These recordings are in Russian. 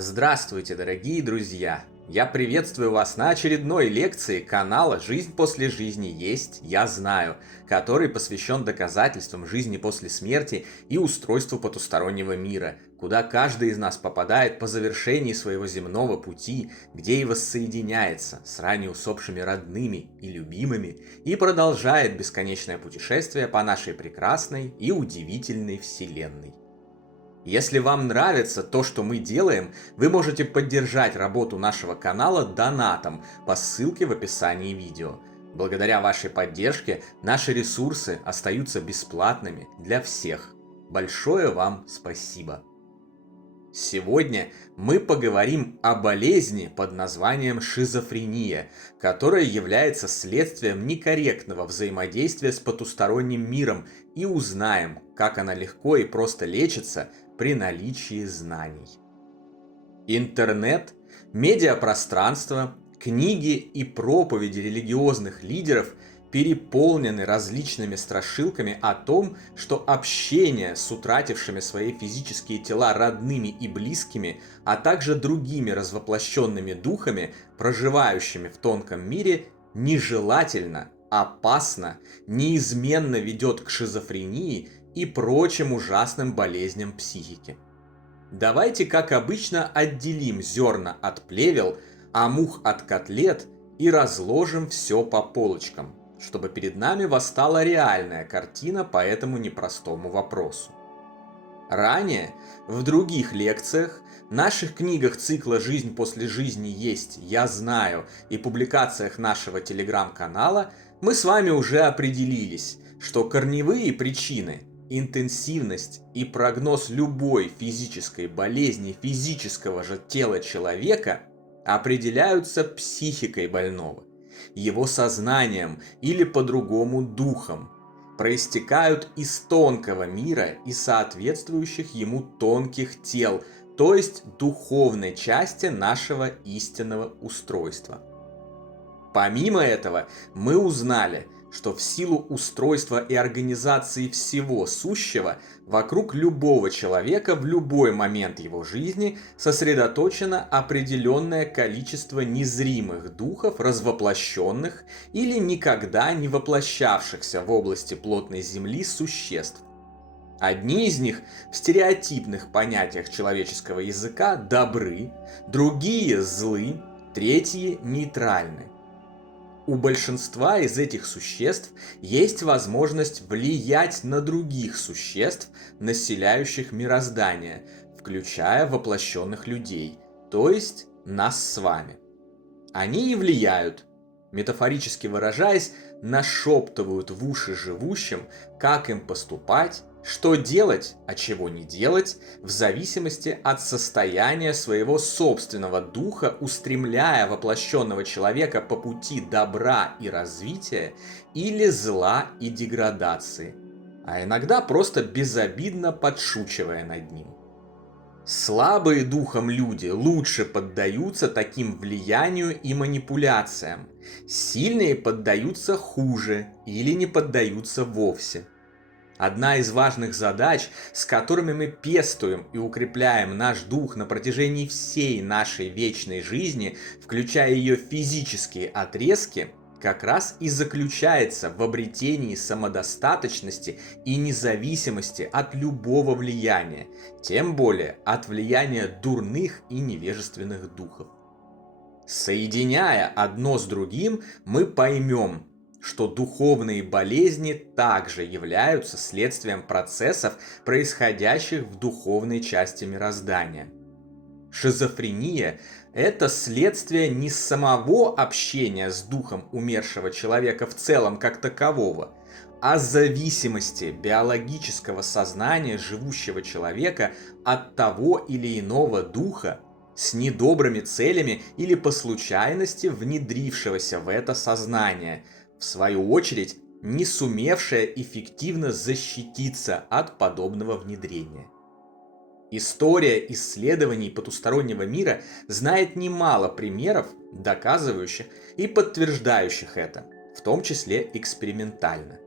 Здравствуйте, дорогие друзья! Я приветствую вас на очередной лекции канала «Жизнь после жизни есть, я знаю», который посвящен доказательствам жизни после смерти и устройству потустороннего мира, куда каждый из нас попадает по завершении своего земного пути, где и воссоединяется с ранее усопшими родными и любимыми и продолжает бесконечное путешествие по нашей прекрасной и удивительной вселенной. Если вам нравится то, что мы делаем, вы можете поддержать работу нашего канала донатом по ссылке в описании видео. Благодаря вашей поддержке наши ресурсы остаются бесплатными для всех. Большое вам спасибо! Сегодня мы поговорим о болезни под названием шизофрения, которая является следствием некорректного взаимодействия с потусторонним миром, и узнаем, как она легко и просто лечится при наличии знаний. Интернет, медиапространство, книги и проповеди религиозных лидеров переполнены различными страшилками о том, что общение с утратившими свои физические тела родными и близкими, а также другими развоплощенными духами, проживающими в тонком мире, нежелательно, опасно, неизменно ведет к шизофрении и прочим ужасным болезням психики. Давайте, как обычно, отделим зерна от плевел, а мух от котлет и разложим все по полочкам, чтобы перед нами восстала реальная картина по этому непростому вопросу. Ранее, в других лекциях, наших книгах цикла «Жизнь после жизни есть, я знаю» и публикациях нашего телеграм-канала мы с вами уже определились, что корневые причины, интенсивность и прогноз любой физической болезни физического же тела человека определяются психикой больного, его сознанием или по-другому духом, проистекают из тонкого мира и соответствующих ему тонких тел, то есть духовной части нашего истинного устройства. Помимо этого, мы узнали, что в силу устройства и организации всего сущего вокруг любого человека в любой момент его жизни сосредоточено определенное количество незримых духов, развоплощенных или никогда не воплощавшихся в области плотной земли существ. Одни из них в стереотипных понятиях человеческого языка добры, другие злы, третьи нейтральны. У большинства из этих существ есть возможность влиять на других существ, населяющих мироздание, включая воплощенных людей, то есть нас с вами. Они и влияют, метафорически выражаясь, нашептывают в уши живущим, как им поступать, что делать, а чего не делать, в зависимости от состояния своего собственного духа, устремляя воплощенного человека по пути добра и развития или зла и деградации, а иногда просто безобидно подшучивая над ним. Слабые духом люди лучше поддаются таким влиянию и манипуляциям, сильные поддаются хуже или не поддаются вовсе. Одна из важных задач, с которыми мы пестуем и укрепляем наш дух на протяжении всей нашей вечной жизни, включая ее физические отрезки, как раз и заключается в обретении самодостаточности и независимости от любого влияния, тем более от влияния дурных и невежественных духов. Соединяя одно с другим, мы поймем, что духовные болезни также являются следствием процессов, происходящих в духовной части мироздания. Шизофрения – это следствие не самого общения с духом умершего человека в целом как такового, а зависимости биологического сознания живущего человека от того или иного духа с недобрыми целями или по случайности внедрившегося в это сознание, в свою очередь не сумевшее эффективно защититься от подобного внедрения. История исследований потустороннего мира знает немало примеров, доказывающих и подтверждающих это, в том числе экспериментально.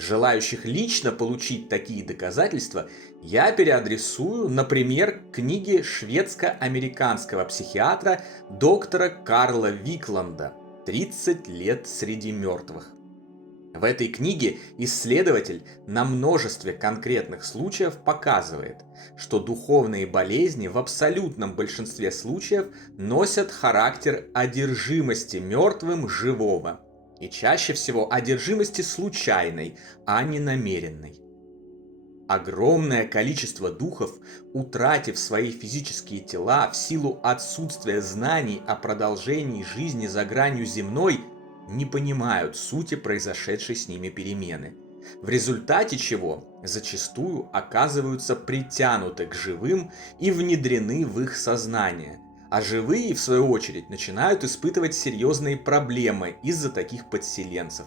Желающих лично получить такие доказательства я переадресую, например, к книге шведско-американского психиатра доктора Карла Викланда «30 лет среди мертвых». В этой книге исследователь на множестве конкретных случаев показывает, что духовные болезни в абсолютном большинстве случаев носят характер одержимости мертвым живого, и чаще всего одержимости случайной, а не намеренной. Огромное количество духов, утратив свои физические тела в силу отсутствия знаний о продолжении жизни за гранью земной, не понимают сути произошедшей с ними перемены, в результате чего зачастую оказываются притянуты к живым и внедрены в их сознание, а живые, в свою очередь, начинают испытывать серьезные проблемы из-за таких подселенцев.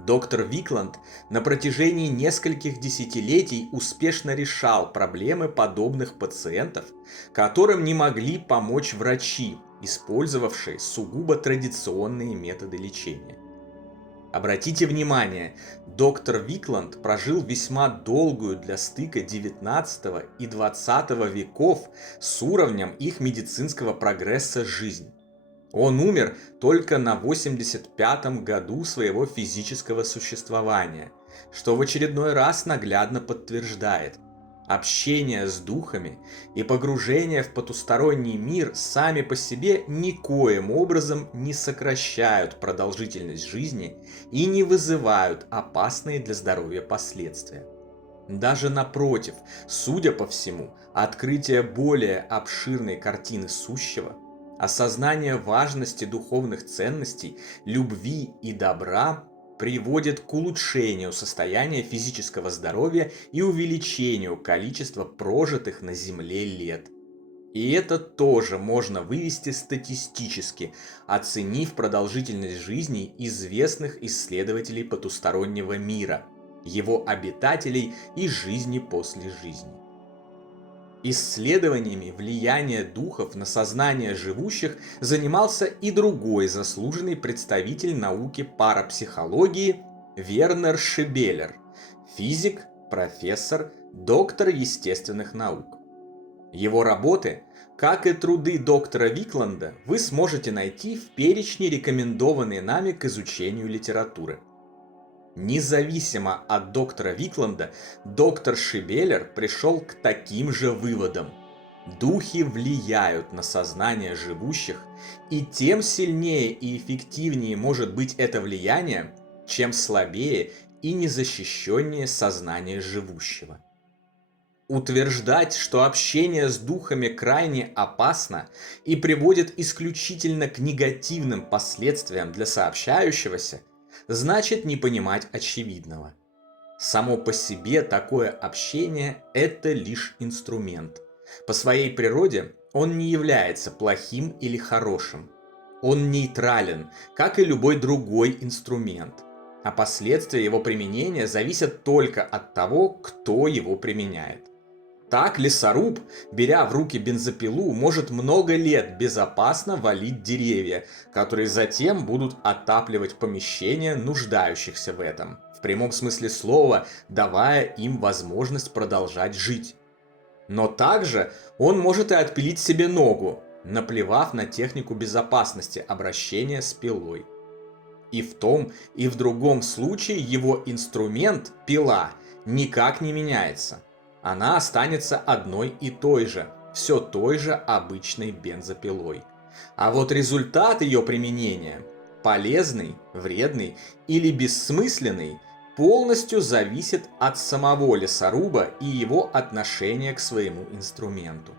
Доктор Викланд на протяжении нескольких десятилетий успешно решал проблемы подобных пациентов, которым не могли помочь врачи, использовавшие сугубо традиционные методы лечения. Обратите внимание, доктор Викланд прожил весьма долгую для стыка XIX и XX веков с уровнем их медицинского прогресса жизнь. Он умер только на 85-м году своего физического существования, что в очередной раз наглядно подтверждает: общение с духами и погружение в потусторонний мир сами по себе никоим образом не сокращают продолжительность жизни и не вызывают опасные для здоровья последствия. Даже напротив, судя по всему, открытие более обширной картины сущего, осознание важности духовных ценностей, любви и добра приводит к улучшению состояния физического здоровья и увеличению количества прожитых на Земле лет. И это тоже можно вывести статистически, оценив продолжительность жизни известных исследователей потустороннего мира, его обитателей и жизни после жизни. Исследованиями влияния духов на сознание живущих занимался и другой заслуженный представитель науки парапсихологии Вернер Шибеллер, физик, профессор, доктор естественных наук. Его работы, как и труды доктора Викланда, вы сможете найти в перечне рекомендованной нами к изучению литературы. Независимо от доктора Викланда, доктор Шибеллер пришел к таким же выводам. Духи влияют на сознание живущих, и тем сильнее и эффективнее может быть это влияние, чем слабее и незащищеннее сознание живущего. Утверждать, что общение с духами крайне опасно и приводит исключительно к негативным последствиям для сообщающегося, значит не понимать очевидного. Само по себе такое общение – это лишь инструмент. По своей природе он не является плохим или хорошим. Он нейтрален, как и любой другой инструмент, а последствия его применения зависят только от того, кто его применяет. Так лесоруб, беря в руки бензопилу, может много лет безопасно валить деревья, которые затем будут отапливать помещения нуждающихся в этом, в прямом смысле слова, давая им возможность продолжать жить. Но также он может и отпилить себе ногу, наплевав на технику безопасности обращения с пилой. И в том, и в другом случае его инструмент, пила, никак не меняется. Она останется одной и той же, все той же обычной бензопилой. А вот результат ее применения, полезный, вредный или бессмысленный, полностью зависит от самого лесоруба и его отношения к своему инструменту.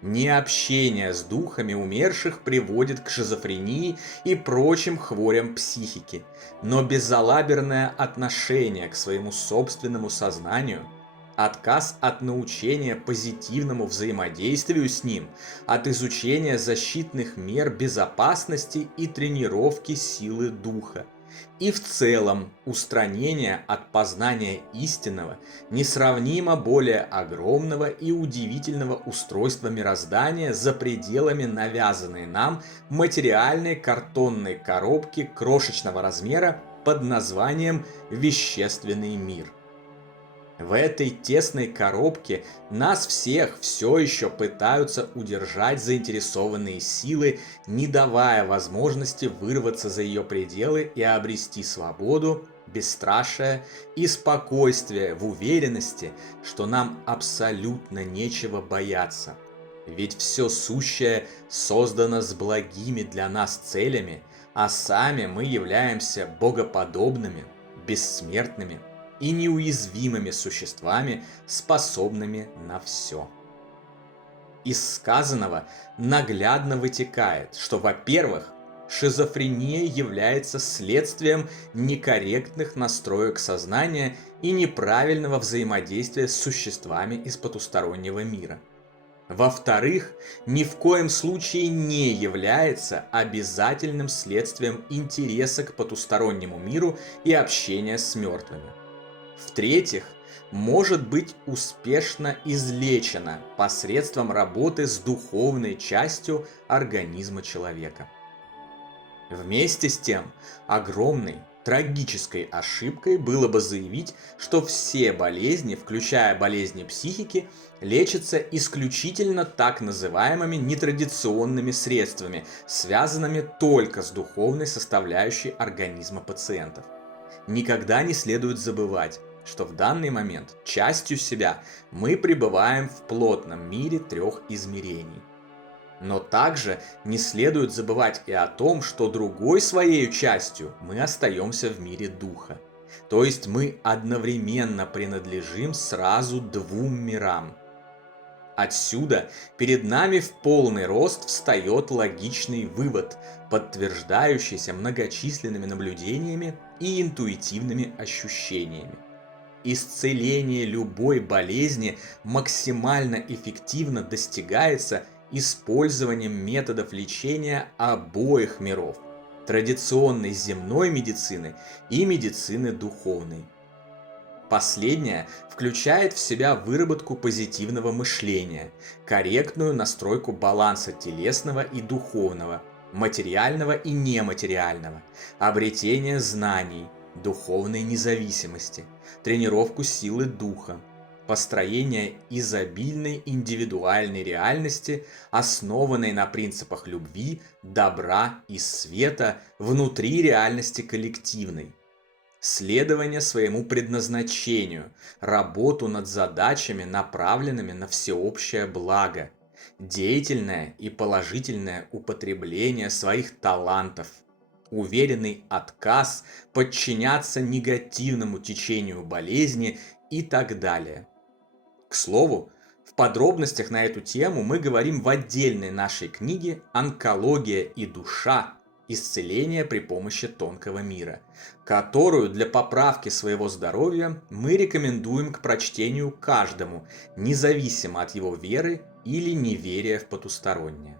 Не общение с духами умерших приводит к шизофрении и прочим хворям психики, но безалаберное отношение к своему собственному сознанию, отказ от научения позитивному взаимодействию с ним, от изучения защитных мер безопасности и тренировки силы духа, и в целом устранение от познания истинного, несравнимо более огромного и удивительного устройства мироздания за пределами навязанной нам материальной картонной коробки крошечного размера под названием «Вещественный мир». В этой тесной коробке нас всех все еще пытаются удержать заинтересованные силы, не давая возможности вырваться за ее пределы и обрести свободу, бесстрашие и спокойствие в уверенности, что нам абсолютно нечего бояться. Ведь все сущее создано с благими для нас целями, а сами мы являемся богоподобными, бессмертными и неуязвимыми существами, способными на все. Из сказанного наглядно вытекает, что, во-первых, шизофрения является следствием некорректных настроек сознания и неправильного взаимодействия с существами из потустороннего мира. Во-вторых, ни в коем случае не является обязательным следствием интереса к потустороннему миру и общения с мертвыми. В-третьих, может быть успешно излечена посредством работы с духовной частью организма человека. Вместе с тем, огромной, трагической ошибкой было бы заявить, что все болезни, включая болезни психики, лечатся исключительно так называемыми нетрадиционными средствами, связанными только с духовной составляющей организма пациентов. Никогда не следует забывать, что в данный момент частью себя мы пребываем в плотном мире трех измерений. Но также не следует забывать и о том, что другой своей частью мы остаемся в мире духа. То есть мы одновременно принадлежим сразу двум мирам. Отсюда перед нами в полный рост встает логичный вывод, подтверждающийся многочисленными наблюдениями и интуитивными ощущениями. Исцеление любой болезни максимально эффективно достигается использованием методов лечения обоих миров – традиционной земной медицины и медицины духовной. Последняя включает в себя выработку позитивного мышления, корректную настройку баланса телесного и духовного, материального и нематериального, обретение знаний, духовной независимости, тренировку силы духа, построение изобильной индивидуальной реальности, основанной на принципах любви, добра и света внутри реальности коллективной, следование своему предназначению, работу над задачами, направленными на всеобщее благо, деятельное и положительное употребление своих талантов, уверенный отказ подчиняться негативному течению болезни и так далее. К слову, в подробностях на эту тему мы говорим в отдельной нашей книге «Онкология и душа. Исцеление при помощи тонкого мира», которую для поправки своего здоровья мы рекомендуем к прочтению каждому, независимо от его веры или неверия в потустороннее.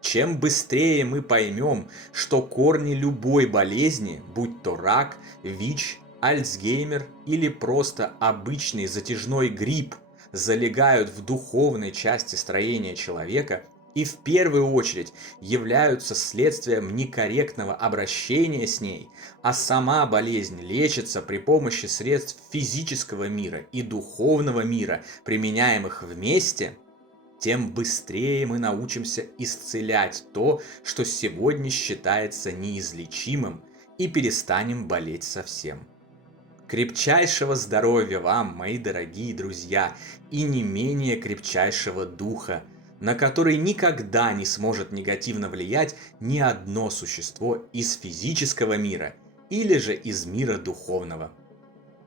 Чем быстрее мы поймем, что корни любой болезни, будь то рак, ВИЧ, Альцгеймер или просто обычный затяжной грипп, залегают в духовной части строения человека и в первую очередь являются следствием некорректного обращения с ней, а сама болезнь лечится при помощи средств физического мира и духовного мира, применяемых вместе, тем быстрее мы научимся исцелять то, что сегодня считается неизлечимым, и перестанем болеть совсем. Крепчайшего здоровья вам, мои дорогие друзья, и не менее крепчайшего духа, на который никогда не сможет негативно влиять ни одно существо из физического мира или же из мира духовного.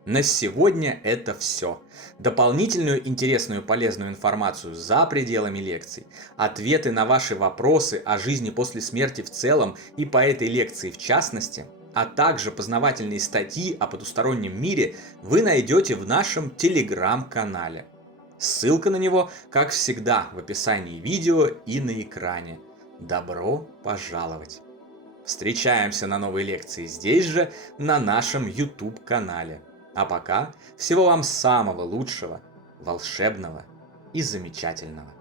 На сегодня это все. Дополнительную интересную и полезную информацию за пределами лекций, ответы на ваши вопросы о жизни после смерти в целом и по этой лекции в частности, а также познавательные статьи о потустороннем мире вы найдете в нашем телеграм-канале. Ссылка на него, как всегда, в описании видео и на экране. Добро пожаловать! Встречаемся на новой лекции здесь же, на нашем YouTube-канале. А пока всего вам самого лучшего, волшебного и замечательного.